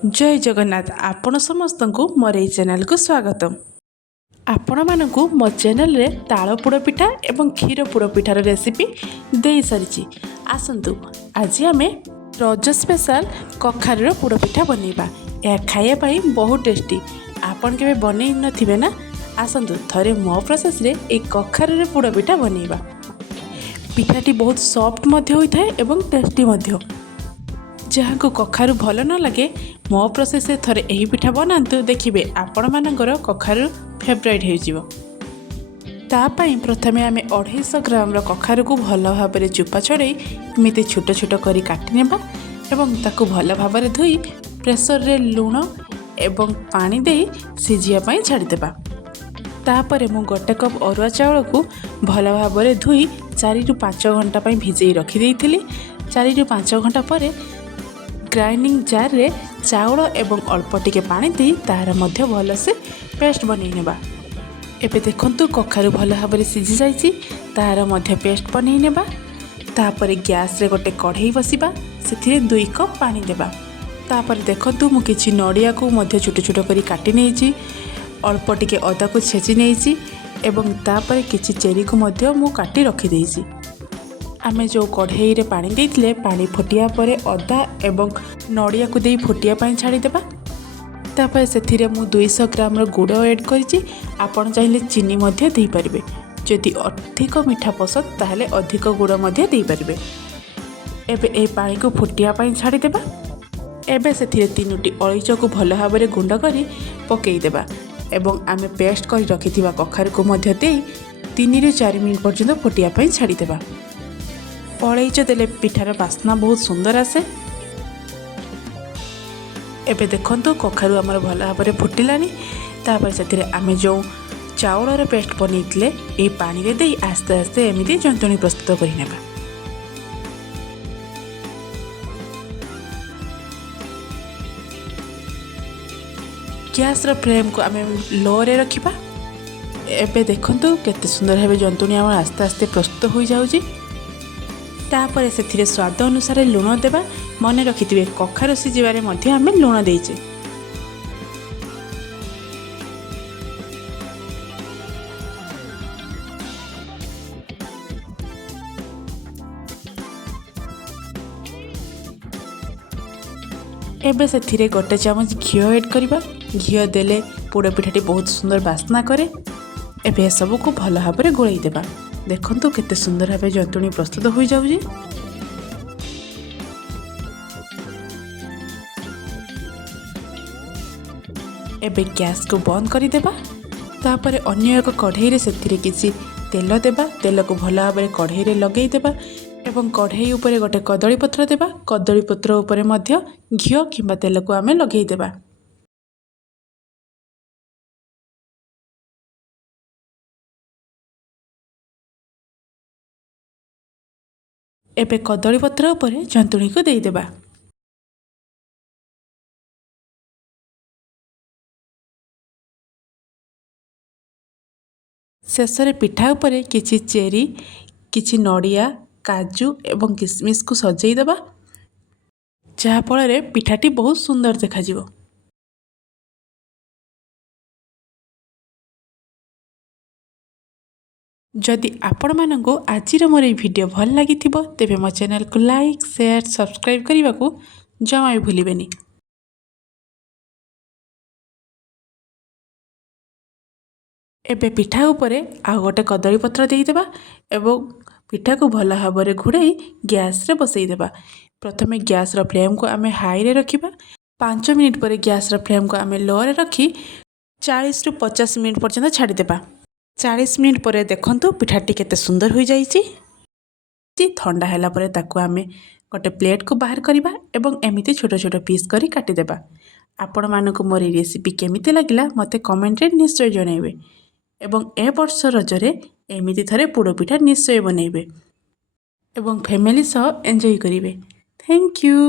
जय जगन्नाथ आपण समस्त को मोर ये चैनल को स्वागत। आपण मानकु मो चैनल रे ताଳ पोड़ पिठा एवं क्षीर पोड़ पिठार रेसिपी दे सारी। आसतु आज आम रज स्पेशल कखारूर पोड़ पिठा बनइबा। यह खाइबाई बहुत टेस्टी। आपण के बनई नथिबे ना? आसतु थरे मो प्रोसेस रे एक कखारूर पोड़ पिठा बनइबा। पिठाटी बहुत सॉफ्ट मध्य होइथाय एवं टेस्टी मध्य। जहाँ को कखारू भल न लगे मो प्रोसेस से थरे यही पिठा बनातु, देखिए आपण मानकर कखारू फेवरेट हो। तापाई प्रथमे आम 250 ग्राम कखारू को भल भाव में चुपा छड़े एमती छोट छोट कर काटि नेबा एवं ताकू भल भाव में धोई प्रेसर रे लुण एवं पानी दे सिझिया छाड़देबा। तापर मु गोटे कप अरुआ चाउल को भल भाव में धोई 4 ରୁ 5 घंटा भिजई रखी 4 ରୁ 5 घंटा पर ग्राइंडिंग जार रे चाउल एवं अल्प टिके पानी दे तार मध्य भल से पेस्ट बनई नेबा। एबे देखंतु कखारू भल भाव में सिझी जाइछि, तार मध्य पेस्ट बनई नेबा। तापर गैस रे गोटे कढ़ई बसिबा, सेथिरे 2 कप पानी देबा। तापर देखंतु मु किछि नडिया को मध्य छोट छोट करी काटि नेछि, अल्प टिके अदा को छेचि नेछि एवं तापर किछि चेरी को मध्य मु काटि रखि देछि। आमे जो कढ़ई रे पानी देइथिले पानी फुटिया परे अदा एवं नडिया को दे फुटिया पानी छाड़ी देबा। तापर सेथिरे मु 200 ग्राम रो गुड़ ऐड करिछि। आपण चाहिले चीनी मध्य देई परिबे। जदि अधिक मीठा पसंद ताहले अधिक गुड़ मध्य देई परिबे। एबे ए पानी को फुटिया पानी छाड़ी देबा। एबे सेथिरे 3टी अलैच को भल भाव में गुंड करी पकई देबा एवं आमे पेस्ट करी रखिथिबा कखारू को मध्य देई 3 ରୁ 4 मिनिट पर्यंत फुटिया पानी छाड़ी देबा। अलैच देले पिठार बास्ना बहुत सुंदर आसे। एबे देखंतु कखारू हमर भल भाव में फुटिलानी। तापर सेथिरे आमे जो चाउलर पेस्ट बनैथिले ए पानी रे देई आस्ते आस्ते एमिति जंतुणी प्रस्तुत करि नेबा। गैस रो फ्लेम को आमे लो रे रखिबा। एबे देखंतु केते सुंदर भाबे जंतुणी हमर आस्ते आस्ते प्रस्तुत होई जाउची। तापर से स्वाद अनुसार लुण देबा। मन रखिथिबे कखारू सिझिबारे मध्य आमे लुण देइचे। एबे सेथिरे गोटे चामच घी ऐड करिबा। घी देले पोड़ पिठाटी बहुत सुंदर बास्ना करे। एबे सब को भल भाव में गोलई देबा। देखंतु केते सुंदर भाव जंतुणी प्रस्तुत हो जाउजी। एबे गैस को बंद करी देबा। तापर अन्य एक कढ़ई रे सेथिरे किछि तेल देबा। तेल को भल भाव में कढ़ई रे लगेई देबा एवं कढ़ई ऊपर गोटे कदली पत्र देबा। कदली पत्र ऊपर मध्य घी किंबा तेल को आमे लगेई देबा। एबे कदली पत्र ऊपर जंतुणी को देई देबा। शेष रे पिठा ऊपर किछि चेरी, किछि नडिया, काजू एवं किशमिश को सजाई देबा, जहा फल रे पिठाटी बहुत सुंदर देखा जिवो। जदि आपण मानंको आजिर मोर ये वीडियो भल लगी तेबे मो चैनल को लाइक शेयर सब्सक्राइब करने को जमा भी भूलिबेनी। एबे पिठा ऊपर आ गोटे कदली पत्र देई देबा एवं पिठा को भल भाव में घोड़ाई गैस रे बसई देबा। प्रथमे गैस रो फ्लेम को आमे हाई रे रखिबा। 5 मिनिट पर गैस रो फ्लेम को आमे लो रे रखी 40 ରୁ 50 मिनिट पर्यंत छाड़ी देबा। 40 मिनिट पर देखंतु पिठाटी केते सुंदर हो जाइछि। ठंडा हैला पर ताकू आमे गोटे प्लेट को बाहर करिबा एवं एमिति छोट छोट पीस करी काटी देबा। आपण मानको मोर रेसिपी केमिति लागिला मते कमेंट रे निश्चय जणाइबे एवं ए वर्ष रजरे एमिति थरे पोड़ पिठा निश्चय बनइबे एवं फैमिली सह एंजॉय करिवे। Thank you.